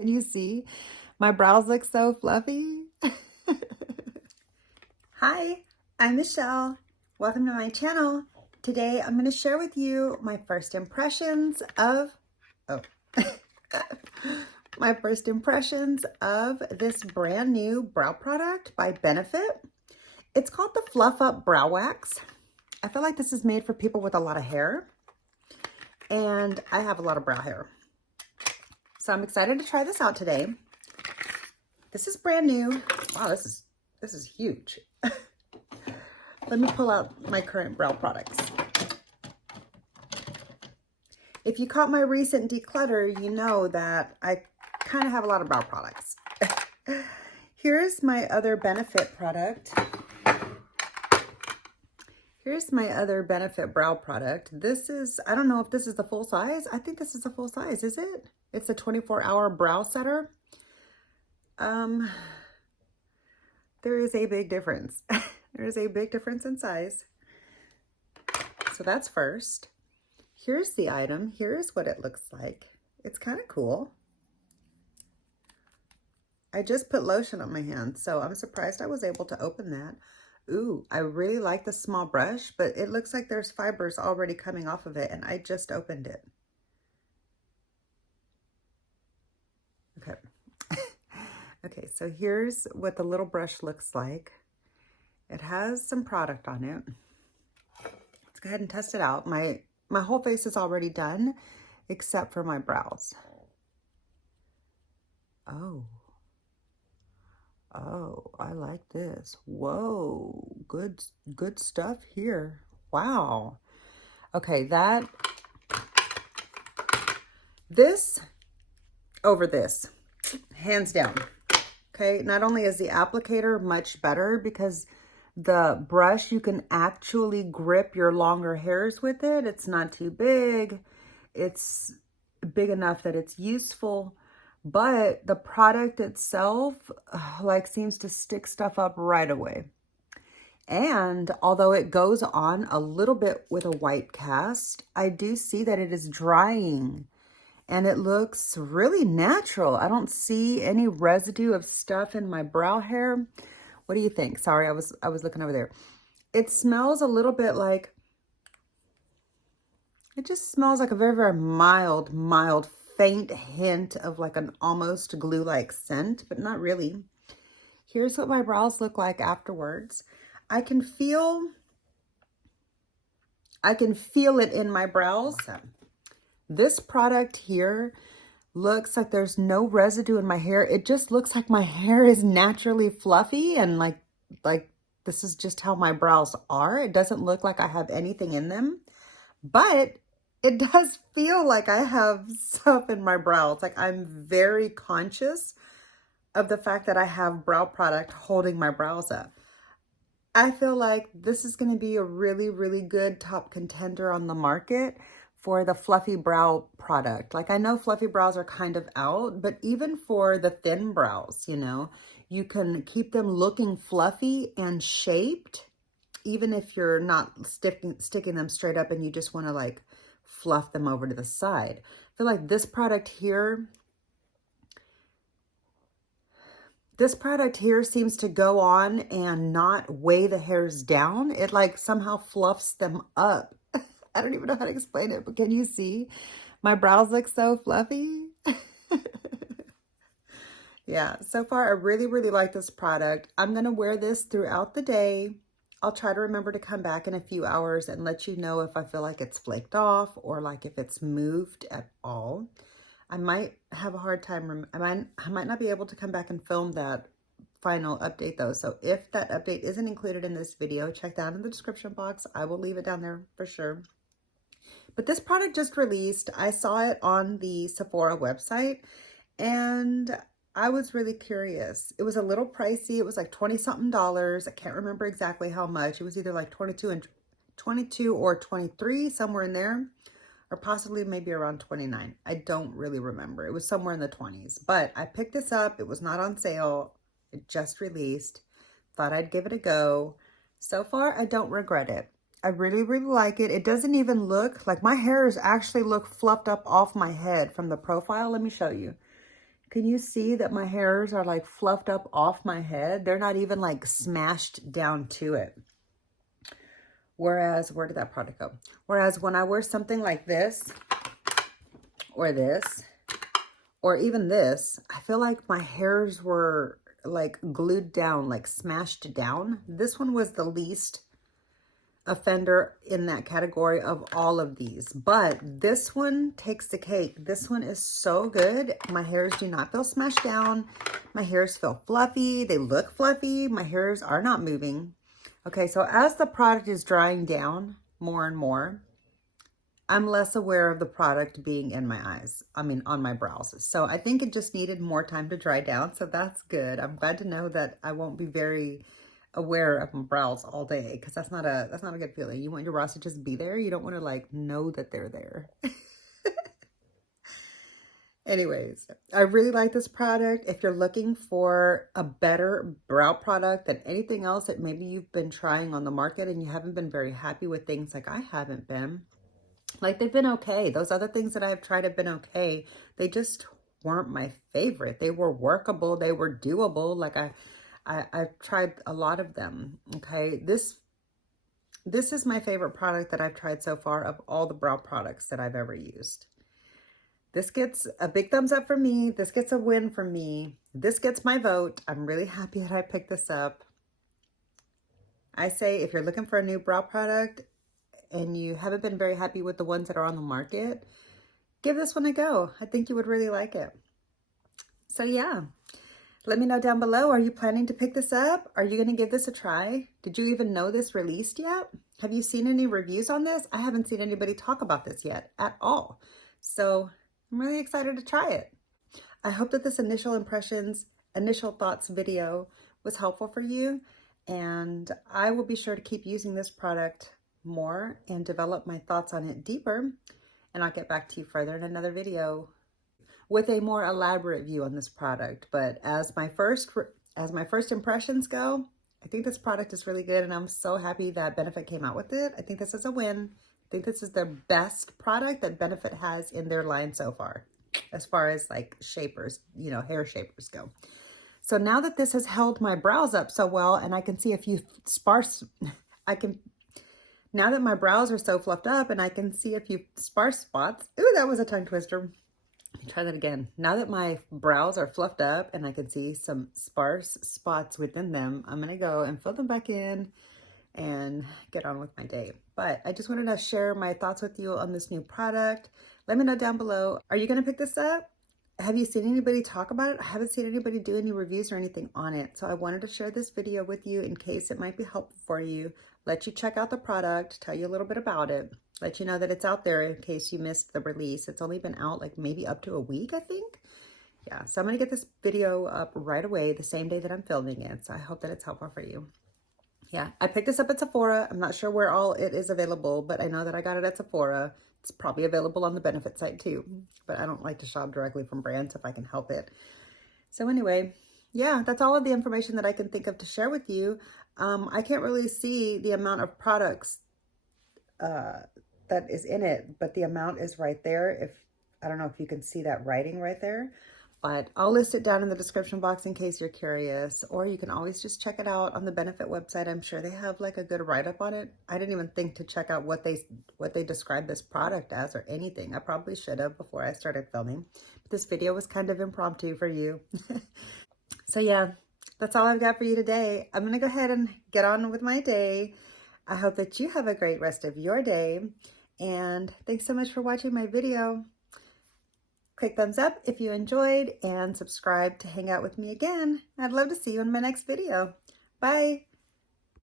Can you see? My brows look so fluffy. Hi, I'm Michelle. Welcome to my channel. Today I'm going to share with you my first impressions of my first impressions of this brand new brow product by Benefit. It's called the Fluff Up Brow Wax. I feel like this is made for people with a lot of hair, and I have a lot of brow hair. So I'm excited to try this out today. This is brand new. Wow, this is huge. Let me pull out my current brow products. If you caught my recent declutter, you know that I kind of have a lot of brow products. Here's my other Benefit product. Here's my other Benefit brow product. This is, I don't know if this is the full size. I think this is the full size, is it? It's a 24-hour brow setter. There is a big difference. There is a big difference in size. So that's first. Here's the item. Here's what it looks like. It's kind of cool. I just put lotion on my hand, so I'm surprised I was able to open that. Ooh, I really like the small brush, but it looks like there's fibers already coming off of it, and I just opened it. Okay. Okay, so here's what the little brush looks like. It has some product on it. Let's go ahead and test it out. My whole face is already done, except for my brows. Oh, I like this. Whoa, good stuff here. Wow. Okay, this over this, hands down. Okay, not only is the applicator much better because the brush, you can actually grip your longer hairs with it. It's not too big. It's big enough that it's useful. But the product itself, like, seems to stick stuff up right away. And although it goes on a little bit with a white cast, I do see that it is drying. And it looks really natural. I don't see any residue of stuff in my brow hair. What do you think? Sorry, I was looking over there. It smells a little bit like, it just smells like a very, very mild, faint hint of like an almost glue-like scent, but not really. Here's what my brows look like afterwards. I can feel it in my brows. This product here looks like there's no residue in my hair. It just looks like my hair is naturally fluffy and like this is just how my brows are. It doesn't look like I have anything in them, but it does feel like I have stuff in my brows. Like, I'm very conscious of the fact that I have brow product holding my brows up. I feel like this is going to be a really, really good top contender on the market for the fluffy brow product. Like, I know fluffy brows are kind of out, but even for the thin brows, you know, you can keep them looking fluffy and shaped, even if you're not sticking them straight up and you just want to like fluff them over to the side. I feel like this product here seems to go on and not weigh the hairs down. It like somehow fluffs them up. I don't even know how to explain it, but can you see? My brows look so fluffy. Yeah, so far I really, really like this product. I'm going to wear this throughout the day. I'll try to remember to come back in a few hours and let you know if I feel like it's flaked off or like if it's moved at all. I might have a hard time. I might not be able to come back and film that final update though. So if that update isn't included in this video, check that in the description box. I will leave it down there for sure. But this product just released. I saw it on the Sephora website and I was really curious. It was a little pricey. It was like $20-something. I can't remember exactly how much. It was either like 22 or 23, somewhere in there, or possibly maybe around 29. I don't really remember. It was somewhere in the 20s, but I picked this up. It was not on sale. It just released. Thought I'd give it a go. So far, I don't regret it. I really, really like it. It doesn't even look like my hairs actually look fluffed up off my head from the profile. Let me show you. Can you see that my hairs are like fluffed up off my head? They're not even like smashed down to it. Whereas, where did that product go? Whereas when I wear something like this, or this, or even this, I feel like my hairs were like glued down, like smashed down. This one was the least offender in that category of all of these, but this one takes the cake. This one is so good. My hairs do not feel smashed down. My hairs feel fluffy. They look fluffy. My hairs are not moving. Okay, so as the product is drying down more and more, I'm less aware of the product being in my eyes. I mean, on my brows. So I think it just needed more time to dry down. So that's good. I'm glad to know that I won't be very aware of my brows all day, because that's not a good feeling. You want your brows to just be there. You don't want to like know that they're there. Anyways, I really like this product. If you're looking for a better brow product than anything else that maybe you've been trying on the market and you haven't been very happy with things, like I haven't been, like they've been okay. Those other things that I've tried have been okay. They just weren't my favorite. They were workable. They were doable. Like I've tried a lot of them. Okay. This is my favorite product that I've tried so far of all the brow products that I've ever used. This gets a big thumbs up for me. This gets a win for me. This gets my vote. I'm really happy that I picked this up. I say if you're looking for a new brow product and you haven't been very happy with the ones that are on the market, give this one a go. I think you would really like it. So yeah, let me know down below. Are you planning to pick this up? Are you going to give this a try? Did you even know this released yet? Have you seen any reviews on this? I haven't seen anybody talk about this yet at all. So I'm really excited to try it. I hope that this initial impressions, initial thoughts video was helpful for you. And I will be sure to keep using this product more and develop my thoughts on it deeper. And I'll get back to you further in another video with a more elaborate view on this product. But as my first impressions go, I think this product is really good, and I'm so happy that Benefit came out with it. I think this is a win. I think this is the best product that Benefit has in their line so far as like shapers, you know, hair shapers go. So now that this has held my brows up so well, and I can see a few now that my brows are so fluffed up and I can see a few sparse spots. Ooh, that was a tongue twister. Let me try that again. Now that my brows are fluffed up and I can see some sparse spots within them, I'm going to go and fill them back in and get on with my day. But I just wanted to share my thoughts with you on this new product. Let me know down below. Are you going to pick this up? Have you seen anybody talk about it? I haven't seen anybody do any reviews or anything on it. So I wanted to share this video with you in case it might be helpful for you. Let you check out the product, tell you a little bit about it, let you know that it's out there in case you missed the release. It's only been out like maybe up to a week, I think. Yeah, so I'm going to get this video up right away the same day that I'm filming it. So I hope that it's helpful for you. Yeah, I picked this up at Sephora. I'm not sure where all it is available, but I know that I got it at Sephora. It's probably available on the Benefit site too, but I don't like to shop directly from brands if I can help it. So anyway, yeah, that's all of the information that I can think of to share with you. I can't really see the amount of products that is in it, but the amount is right there. I don't know if you can see that writing right there, but I'll list it down in the description box in case you're curious, or you can always just check it out on the Benefit website. I'm sure they have like a good write-up on it. I didn't even think to check out what they describe this product as or anything. I probably should have before I started filming, but this video was kind of impromptu for you. So yeah, that's all I've got for you today. I'm going to go ahead and get on with my day. I hope that you have a great rest of your day. And thanks so much for watching my video. Click thumbs up if you enjoyed and subscribe to hang out with me again. I'd love to see you in my next video. Bye.